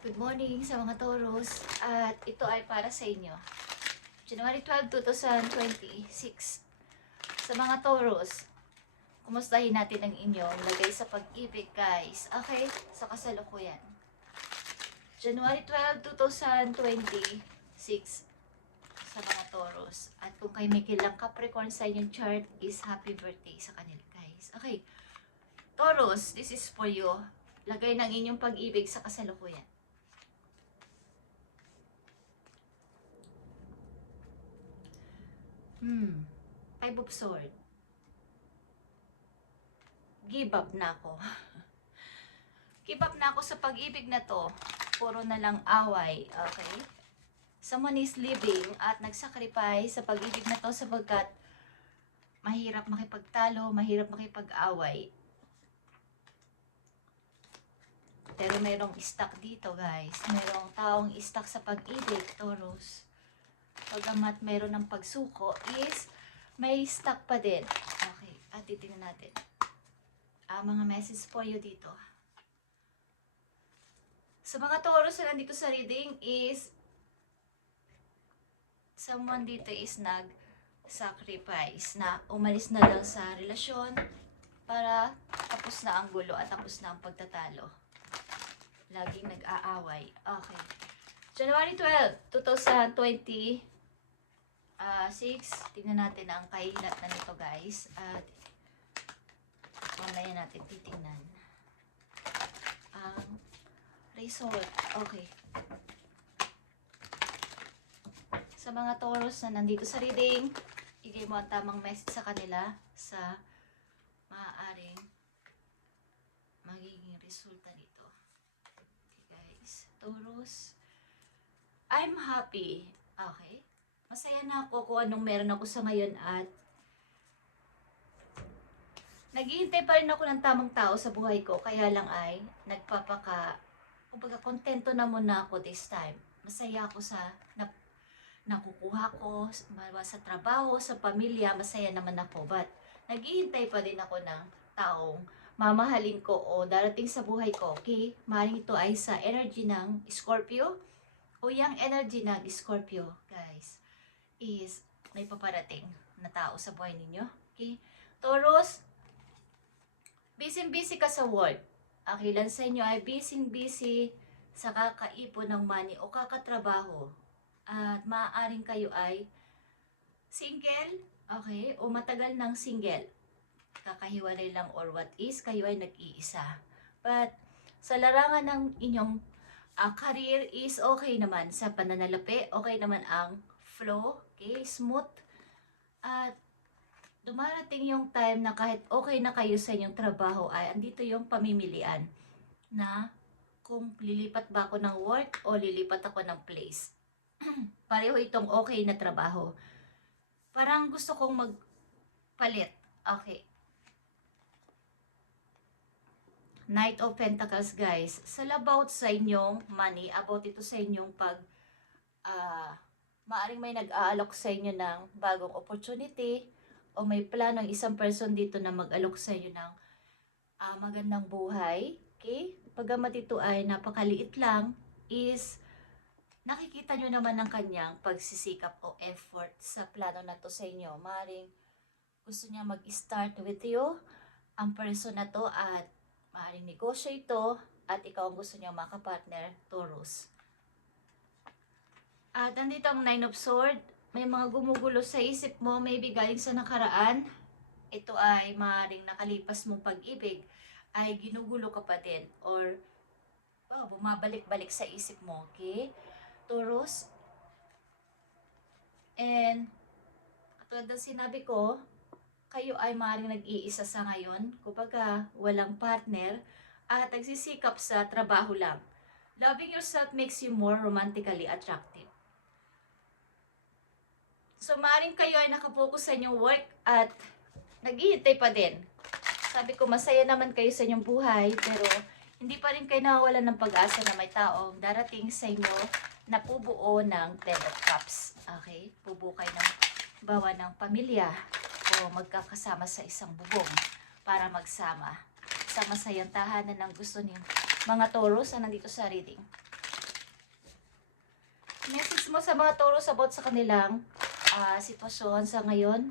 Good morning sa mga Taurus at ito ay para sa inyo. January 12, 2026. Sa mga Taurus, kumustahin natin ang inyong lagay sa pag-ibig guys. Okay? Sa kasalukuyan. January 12, 2026 sa mga Taurus. At kung kayo may kilang Capricorn sa inyong chart is happy birthday sa kanila guys. Okay. Taurus, this is for you. Lagay ng inyong pag-ibig sa kasalukuyan. Five of Swords. Give up na ako. Give up na ako sa pag-ibig na to. Puro na lang away. Okay? Someone is living at nagsacrifice sa pag-ibig na to sapagkat mahirap makipagtalo, mahirap makipag-away. Pero merong stuck dito guys. Merong taong stuck sa pag-ibig, Taurus. Pagamat meron ng pagsuko is may stuck pa din. Okay, at titingnan natin. Mga message for you dito. Sa mga Taurus na nandito sa reading is someone dito is nag-sacrifice na umalis na lang sa relasyon para tapos na ang gulo at tapos na ang pagtatalo. Laging nag-aaway. Okay. January 12, 2026. Tingnan natin ang kahinat na nito guys. At mamaya natin titingnan. Result. Okay. Sa mga Taurus na nandito sa reading, igay mo ang tamang message sa kanila sa maaaring magiging resulta nito. Okay guys. Taurus. I'm happy. Okay. Masaya na ako kung anong meron ako sa ngayon at naghihintay pa rin ako ng tamang tao sa buhay ko. Kaya lang ay kumbaga kontento na muna ako this time. Masaya ako sa nakukuha ko sa trabaho, sa pamilya. Masaya naman ako. But naghihintay pa din ako ng taong mamahalin ko o darating sa buhay ko. Okay? Maring ito ay sa energy ng Scorpio o yung energy ng Scorpio, guys, is may paparating na tao sa buhay ninyo. Okay? Taurus, busy-busy ka sa work. Ang ilan sa inyo ay busy-busy sa kakaipon ng money o kakatrabaho. At maaaring kayo ay single, okay? O matagal ng single. Kakahiwalay lang or what is, kayo ay nag-iisa. But sa larangan ng inyong career is okay naman. Sa pananalapi, okay naman ang flow, okay? Smooth. At dumarating yung time na kahit okay na kayo sa inyong trabaho ay andito yung pamimilian na kung lilipat ba ako ng work o lilipat ako ng place. Pareho itong okay na trabaho. Parang gusto kong magpalit. Okay. Knight of Pentacles guys. Sa about sa inyong money, about ito sa inyong maaring may nag-aalok sa inyo ng bagong opportunity o may plano ng isang person dito na mag-alok sa inyo ng magandang buhay. Okay? Pagamat ito ay napakaliit lang, is nakikita nyo naman ang kanyang pagsisikap o effort sa plano na to sa inyo. Maaring gusto niya mag-start with you, ang person na to, at maaring negosyo ito, at ikaw ang gusto niya makapartner, Taurus. At nandito ang Nine of Swords. May mga gumugulo sa isip mo, maybe galing sa nakaraan. Ito ay maaaring nakalipas mong pag-ibig, ay ginugulo ka pa din. Or bumabalik-balik sa isip mo, okay? Taurus. And katulad ng sinabi ko, kayo ay maaaring nag-iisa sa ngayon. Kumbaga, walang partner at nagsisikap sa trabaho lang. Loving yourself makes you more romantically attractive. So, maaaring kayo ay nakapokus sa inyong work at naghihintay pa din. Sabi ko, masaya naman kayo sa inyong buhay, pero hindi pa rin kayo nawawalan ng pag-asa na may taong darating sa inyo na pubuo ng Ten of Cups. Okay? Pubuo kayo ng bawa ng pamilya o magkakasama sa isang bubong para magsama. Sama sa iyong tahanan ng gusto niyo. Mga Taurus na nandito sa reading. mo sa mga Taurus about sa kanilang sitwasyon sa ngayon.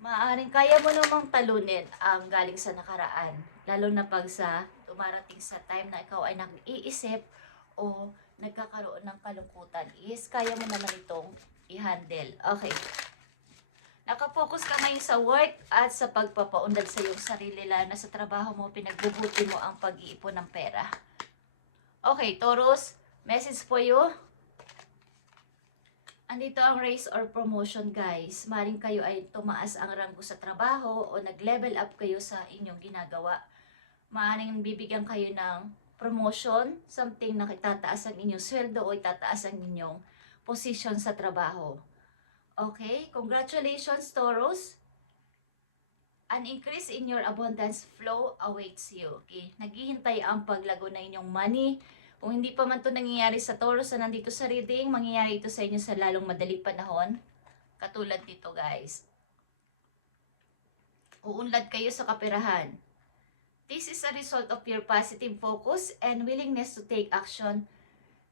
Maaaring kaya mo namang talunin ang galing sa nakaraan. Lalo na pag sa dumarating sa time na ikaw ay nag-iisip o nagkakaroon ng kalungkutan is kaya mo naman itong i-handle. Okay. Nakafocus ka ngayon sa work at sa pagpapaunlad sa iyong sarili, lalo na sa trabaho mo, pinagbubuti mo ang pag-iipon ng pera. Okay, Taurus, message for you. Andito ang raise or promotion, guys. Maring kayo ay tumaas ang ranggo sa trabaho o nag-level up kayo sa inyong ginagawa. Maring bibigyan kayo ng promotion, something na itataas ang inyong sweldo o itataas ang inyong position sa trabaho. Okay, congratulations, Taurus. An increase in your abundance flow awaits you. Okay, naghihintay ang paglago na inyong money. Kung hindi pa man ito nangyayari sa Taurus na nandito sa reading, mangyayari ito sa inyo sa lalong madaling panahon. Katulad dito, guys. Uunlad kayo sa kaperahan. This is a result of your positive focus and willingness to take action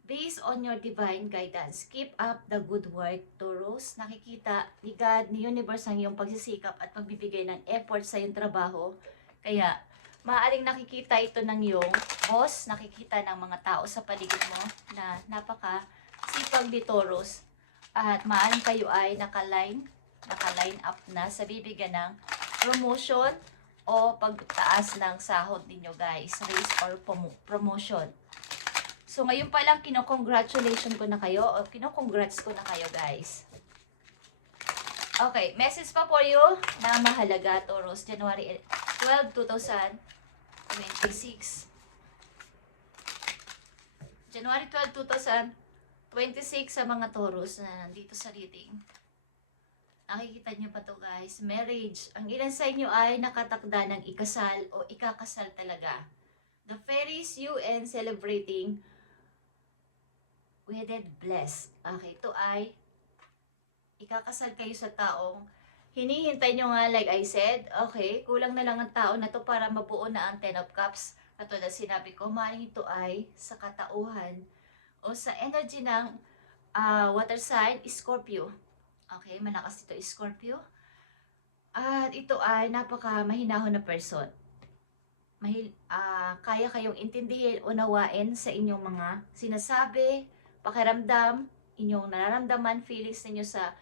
based on your divine guidance. Keep up the good work, Taurus. Nakikita ni God, ni Universe ang iyong pagsisikap at pagbibigay ng effort sa iyong trabaho. Kaya, maaaring nakikita ito ng iyong boss, nakikita ng mga tao sa paligid mo na napaka-sipag ni Taurus. At maaaring kayo ay naka-line up na sa bibigyan ng promotion o pagtaas ng sahod ninyo, guys. Raise or promotion. So, ngayon pa lang, kino-congratulation ko na kayo o kino-congrats ko na kayo, guys. Okay, message pa for you na mahalaga, Taurus, January 12, 2026. January 12, 2026 sa mga Taurus na nandito sa reading. Nakikita nyo pa to, guys. Marriage. Ang ilan sa inyo ay nakatakda ng ikasal o ikakasal talaga. The fairies, you and celebrating wedded blessed. Okay, ito ay ikakasal kayo sa taong hinihintay nyo nga, like I said. Okay, kulang na lang ang tao na to para mabuo na ang 10 of Cups. Katulad sinabi ko, maaaring ito ay sa katauhan o sa energy ng water sign, Scorpio. Okay, malakas ito, Scorpio. At ito ay napaka mahinahon na person. Kaya kayong intindihin, unawain sa inyong mga sinasabi, pakiramdam, inyong nararamdaman, feelings ninyo sa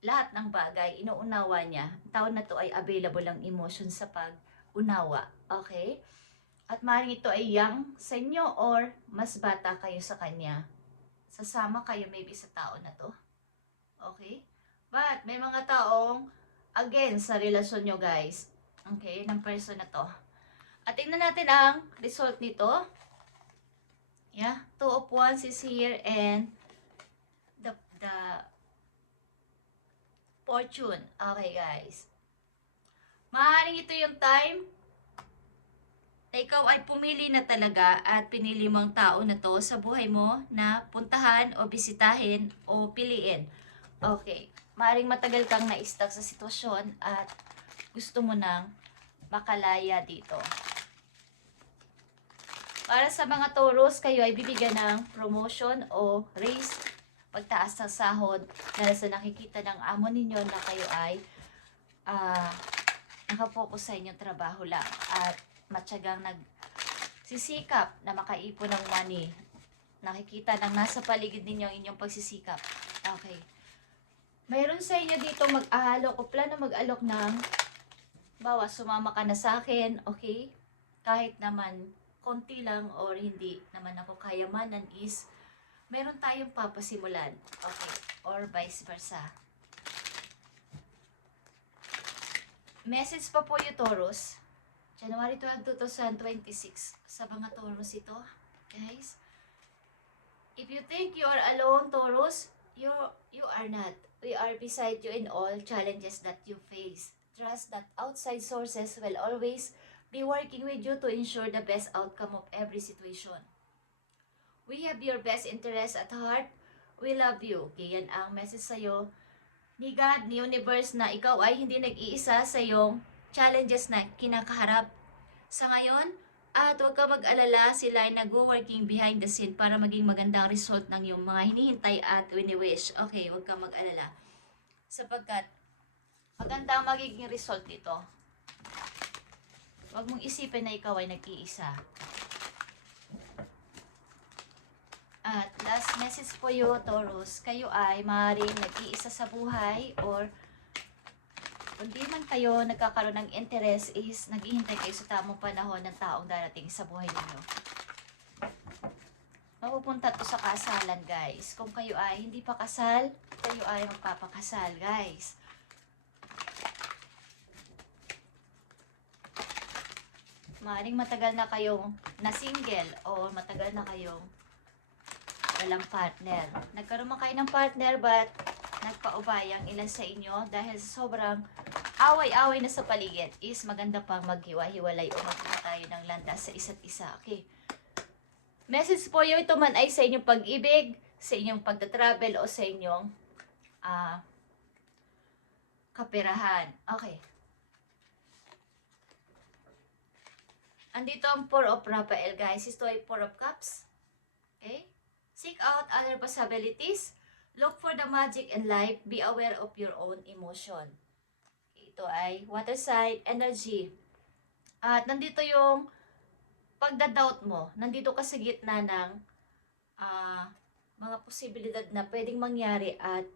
lahat ng bagay, inuunawa niya. Ang tao na to ay available ang emotion sa pag-unawa. Okay? At maaaring ito ay young sa inyo or mas bata kayo sa kanya. Sasama kayo maybe sa tao na to. Okay? But may mga taong against sa relasyon nyo, guys. Okay? Ng person na to. At tingnan natin ang result nito. Yeah, 2 of Wands is here and the fortune. Okay, guys. Maaaring ito yung time na ikaw ay pumili na talaga at pinili mo ang tao na to sa buhay mo na puntahan o bisitahin o piliin. Okay. Maaaring matagal kang na-stuck sa sitwasyon at gusto mo nang makalaya dito. Para sa mga Taurus, kayo ay bibigyan ng promotion o raise, pagtaas ng sahod, dahil sa nakikita ng amo ninyo na kayo ay nakafocus sa inyong trabaho lang at matyagang nagsisikap na makaipon ng money. Nakikita ng nasa paligid ninyo ang inyong pagsisikap. Okay. Mayroon sa inyo dito mag-aalok o plano mag-alok ng bawa sumama ka na sa akin, okay? Kahit naman konti lang or hindi naman ako kayamanan is meron tayong papasimulan. Okay. Or vice versa. Message pa po yung Taurus. January 12, 2026. Sa mga Taurus ito. Guys. If you think you are alone, Taurus, you are not. We are beside you in all challenges that you face. Trust that outside sources will always be working with you to ensure the best outcome of every situation. We have your best interest at heart. We love you. Okay, yan ang message sa'yo ni God, ni Universe, na ikaw ay hindi nag-iisa sa iyong challenges na kinakaharap. Sa ngayon, At huwag ka mag-alala, sila ay nag-working behind the scene para maging magandang result ng iyong mga hinihintay at wini-wish. Okay, huwag ka mag-alala. Sapagkat maganda ang magiging result nito. Huwag mong isipin na ikaw ay nag-iisa. At last message po you, Taurus, kayo ay maaaring nag-iisa sa buhay or kung di man kayo nagkakaroon ng interest is naghihintay kayo sa tamang panahon ng taong darating sa buhay ninyo. Mapupunta to sa kasalan, guys. Kung kayo ay hindi pa kasal, kayo ay magpapakasal, guys. Maaaring matagal na kayong na single o matagal na kayong walang partner. Nagkaroon man kayo ng partner but nagpaubay ang ilan sa inyo dahil sa sobrang away-away na sa paligid is maganda pang maghiwa-hiwalay o magpunta tayo ng landas sa isa't isa. Okay. Message po yun, ito man ay sa inyong pag-ibig, sa inyong pagta-travel o sa inyong kaperahan. Okay. Andito ang Four of Raphael, guys. Ito ay Four of Cups. Okay. Seek out other possibilities. Look for the magic in life. Be aware of your own emotion. Ito ay water sign energy. At nandito yung pagda-doubt mo. Nandito ka sa gitna ng mga posibilidad na pwedeng mangyari at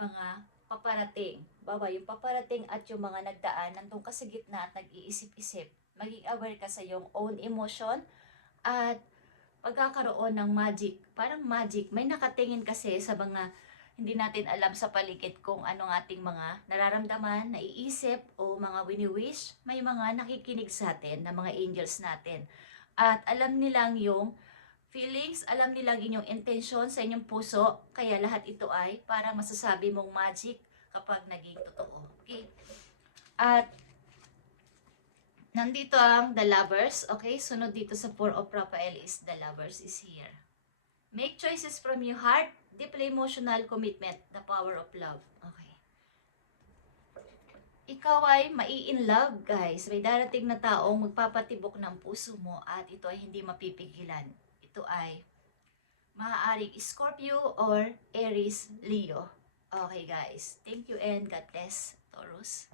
mga paparating. Baba, yung paparating at yung mga nagdaan, nandun ka sa gitna at nag-iisip-isip. Maging aware ka sa iyong own emotion at pagkakaroon ng magic. Parang magic. May nakatingin kasi sa mga hindi natin alam sa paligid kung anong ating mga nararamdaman, naiisip o mga wini-wish. May mga nakikinig sa atin na mga angels natin. At alam nilang yung feelings, alam nilang inyong intensyon sa inyong puso. Kaya lahat ito ay parang masasabi mong magic kapag naging totoo. Okay? At nandito ang The Lovers. Okay? Sunod dito sa Four of Raphael is The Lovers is here. Make choices from your heart. Deeply emotional commitment. The power of love. Okay. Ikaw ay mai-in love, guys. May darating na taong magpapatibok ng puso mo at ito ay hindi mapipigilan. Ito ay maaaring Scorpio or Aries, Leo. Okay, guys. Thank you and God bless, Taurus.